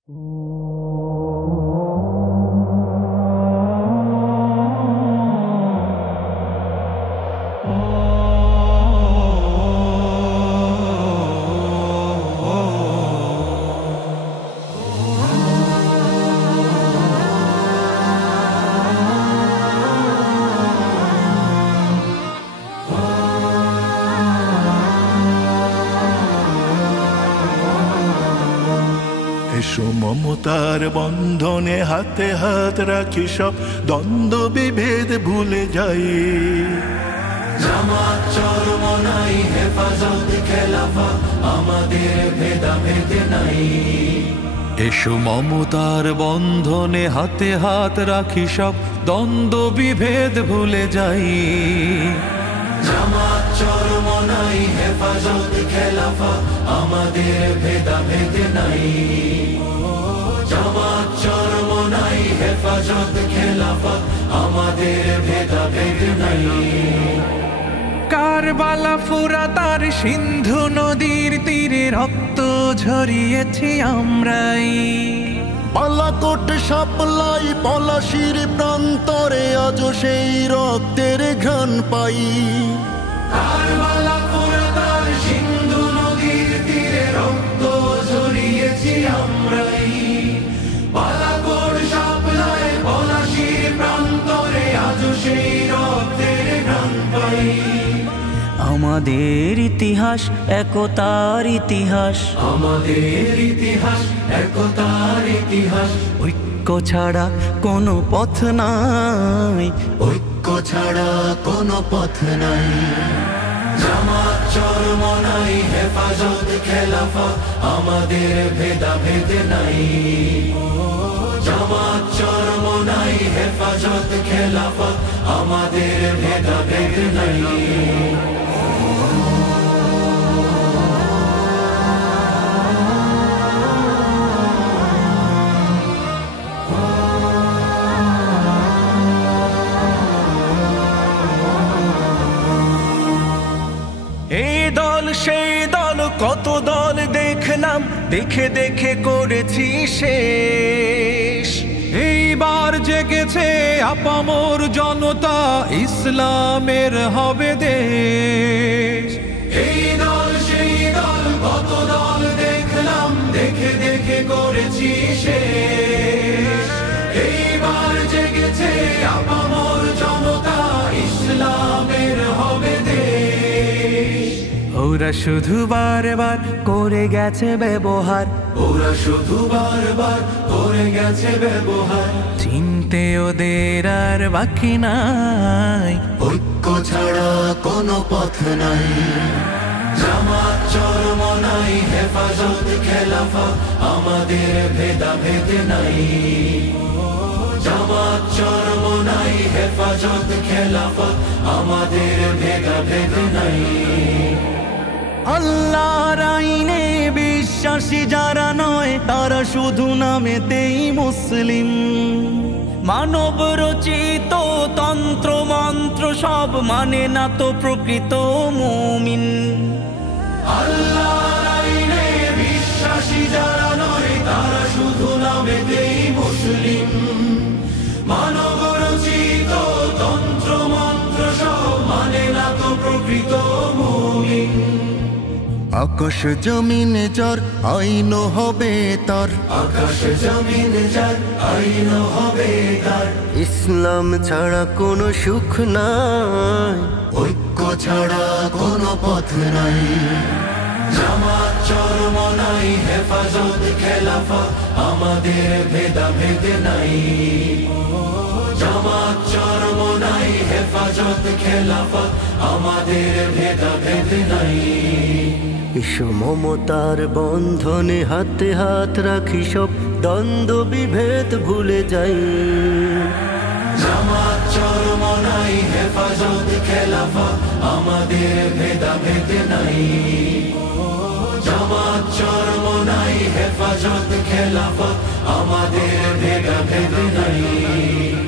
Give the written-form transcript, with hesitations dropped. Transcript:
এসো মমতার বন্ধনে হাতে হাত রাখি, সব দ্বন্দ্ব বিভেদ ভুলে যাই। জামাত চরমনাই হেফাজত খেলাফত আমাদের ভেদাভেদ নাই। এসো মমতার বন্ধনে হাতে হাত রাখি, সব দ্বন্দ্ব বিভেদ ভুলে যাই। জামাত চরমনাই হেফাজত খেলাফত আমাদের ভেদাভেদ নাই। জামাত চরমনাই হেফাজত খেলাফত আমাদের ভেদাভেদ নাই। কারবালা ফুরাত আর সিন্ধু নদীর তীরে রক্ত ঝরিয়েছি আমরাই। বালাকোট সাপলাই পলাশির প্রান্তরে আজও সেই রক্তের ঘ্রাণ পাই। কারবালা ফুরাত আর সিন্ধু নদীর তীরে রক্ত ঝরিয়েছি আমরাই। বালাকোট সাপলাই পলাশির প্রান্তরে আজও সেই রক্তের ঘ্রাণ পাই। আমাদের ইতিহাস একতার ইতিহাস, আমাদের ইতিহাস একতার ইতিহাস। ঐক্য ছাড়া কোনো পথ নাই, ঐক্য ছাড়া কোনো পথ নাই। জামাত চরমনাই হেফাজত খেলাফত আমাদের ভেদাভেদ নাই। জামাত চরমনাই হেফাজত খেলাফত আমাদের ভেদাভেদ নাই। এই দল সেই দল কত দল দেখলাম, দেখে দেখে করেছি শেষ। এইবার জেগেছে আপামর জনতা, ইসলামের হবে দেশ। এই দল সেই দল কত দল দেখলাম, দেখে দেখে করেছি শেষ। এইবার জেগেছে আপামর জনতা, ইসলামের হবে দেশ। ওরা শুধু বারবার করে গেছে ব্যবহার, ওরা শুধু বারবার করে গেছে ব্যবহার। চিনতে ওদের আর বাকি নাই, ঐক্য ছাড়া কোনো পথ নাই। জামাত চরমনাই হেফাজত খেলাফত আমাদের ভেদাভেদ নাই। জামাত চরমনাই হেফাজত খেলাফত আমাদের ভেদাভেদ নাই। আল্লাহর আইনে বিশ্বাসী যারা নয়, তারা শুধু নামেতেই মুসলিম। মানব রচিত তন্ত্র মন্ত্র সব মানে না তো প্রকৃত মুমিন। আল্লাহর আইনে বিশ্বাসী যারা নয়, তারা শুধু নামেতেই মুসলিম। মানব রচিত তন্ত্র মন্ত্র সব মানে না তো প্রকৃত মুমিন। আকাশ জমিন যার আইন হবে তার, আকাশ জমিন যার আইন হবে তার। ইসলাম ছাড়া কোনো সুখ নাই, ঐক্য ছাড়া কোনো পথ নাই। জামাত চরমনাই হেফাজত খেলাফত আমাদের ভেদাভেদ নাই। জামাত চরমনাই হেফাজত খেলাফত আমাদের ভেদাভেদ নাই। এসো মমতার বন্ধনে হাতে হাত রাখি, সব দ্বন্দ্ব বিভেদ ভুলে যাই। জামাত চরমনাই হেফাজত খেলাফত আমাদের ভেদাভেদ নাই। জামাত চরমনাই হেফাজত খেলাফত আমাদের ভেদাভেদ নাই।